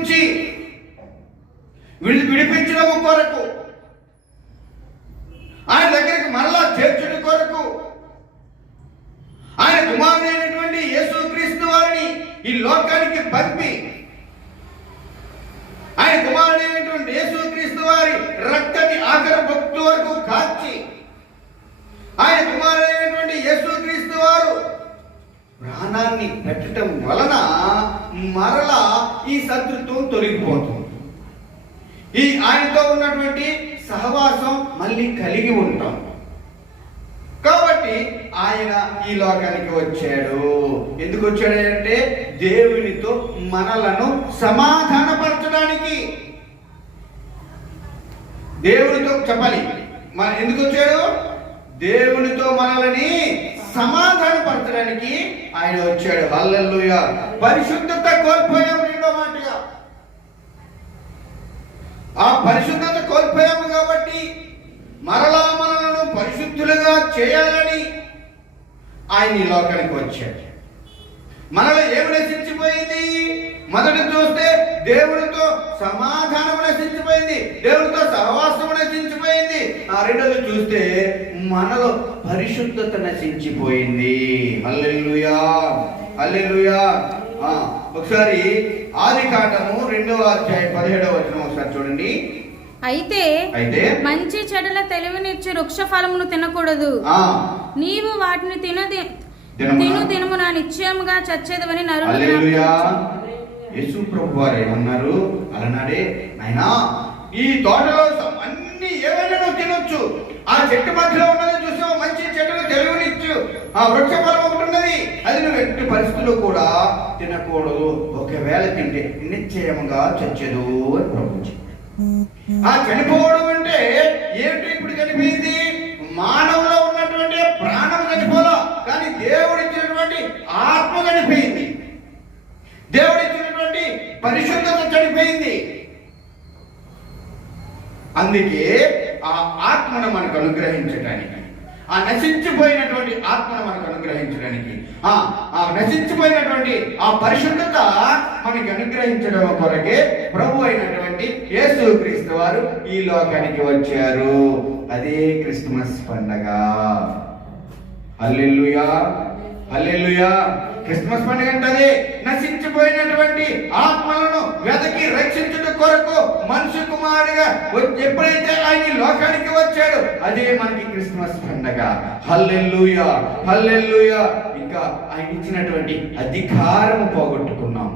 నుంచి విడిపించడం కొరకు, ఆయన దగ్గరికి మరలా చేర్చుట కొరకు ఆయన కుమారుడైనటువంటి యేసుక్రీస్తు వారిని ఈ లోకానికి పంపి, ఆయన కుమారుడైనటువంటి యేసుక్రీస్తు వారి రక్తాన్ని ఆఖరి భక్తు వరకు కాచి, ఆయన కుమారుడైనటువంటి యేసుక్రీస్తు వారు ప్రాణాన్ని పెట్టడం వలన మరలా ఈ శత్రుత్వం తొలగిపోతుంది. ఈ ఆయనతో ఉన్నటువంటి సహవాసం మళ్ళీ కలిగి ఉంటాం. కాబట్టి ఆయన ఈ లోకానికి వచ్చాడు. ఎందుకు వచ్చాడంటే దేవునితో మనలను సమాధానపరచడానికి. దేవునితో చెప్పాలి, ఎందుకు వచ్చాడు? దేవునితో మనల్ని సమాధానపరచడానికి ఆయన వచ్చాడు. హల్లెలూయా. పరిశుద్ధత కోల్పోయాము. రెండో మాటగా ఆ పరిశుద్ధత కోల్పోయాము కాబట్టి మరలా మనలను పరిశుద్ధులుగా చేయాలని ఆయన ఈ లోకానికి వచ్చాడు. మనలో ఏమి నశించిపోయింది? మొదట చూస్తే దేవునితో సమాధానం నశించిపోయింది, దేవునితో సహవాసం నశించిపోయింది. రెండోది చూస్తే మనలో పరిశుద్ధత నశించిపోయింది. హల్లెలూయా, హల్లెలూయా. ఒకసారి ఆదికాండము 2వ అధ్యాయం 17వ వచనం ఒకసారి చూడండి. అయితే మంచి చెడుల తెలివినిచ్చు వృక్ష ఫలమును తినకూడదు, నీవు వాటిని దినమున నిశ్చయముగా చచ్చేదవని నరుడు. యేసు ప్రభు వారు ఏమన్నారు? అలనాడే, నాయనా ఈ తోటలో అన్ని ఏమైనా తినొచ్చు, ఆ చెట్టు మధ్యలో ఉన్నది చూసావు, మంచి చెట్టును తెలివినిచ్చు ఆ వృక్ష ఫలం ఒకటి ఉన్నది, అది నువ్వు ఎట్టి పరిస్థితుల్లో కూడా తినకూడదు, ఒకవేళ తింటే నిశ్చయముగా చచ్చేదు అని ప్రభు. ఆ చనిపోవడం అంటే ఏంటి? ఇప్పుడు చనిపోయింది మానవులో ఉన్నటువంటి ప్రాణం చనిపోలా, కానీ దేవుడిచ్చినటువంటి ఆత్మ చనిపోయింది, దేవుడిచ్చినటువంటి పరిశుద్ధత చనిపోయింది. అందుకే ఆ ఆత్మను మనకు అనుగ్రహించడానికి, ఆ నశించిపోయినటువంటి ఆత్మను మనకు అనుగ్రహించడానికి, ఆ నశించిపోయినటువంటి ఆ పరిశుద్ధత మనకి అనుగ్రహించడం కొరకే ప్రభు అయినటువంటి యేసుక్రీస్తు వారు ఈ లోకానికి వచ్చారు. అదే క్రిస్మస్ పండగ. హల్లెలూయా, హల్లెలూయా. క్రిస్మస్ పండుగ అంటే నశించిపోయినటువంటి ఆత్మలను వెతకి రక్షించుట కొరకు మనుష్య కుమారుడిగా ఎప్పుడైతే ఆయన లోకానికి వచ్చాడు, అదే మనకి క్రిస్మస్ పండుగ. హల్లెలూయా, హల్లెలూయా. ఇంకా ఆయన ఇచ్చినటువంటి అధికారము పోగొట్టుకున్నాం.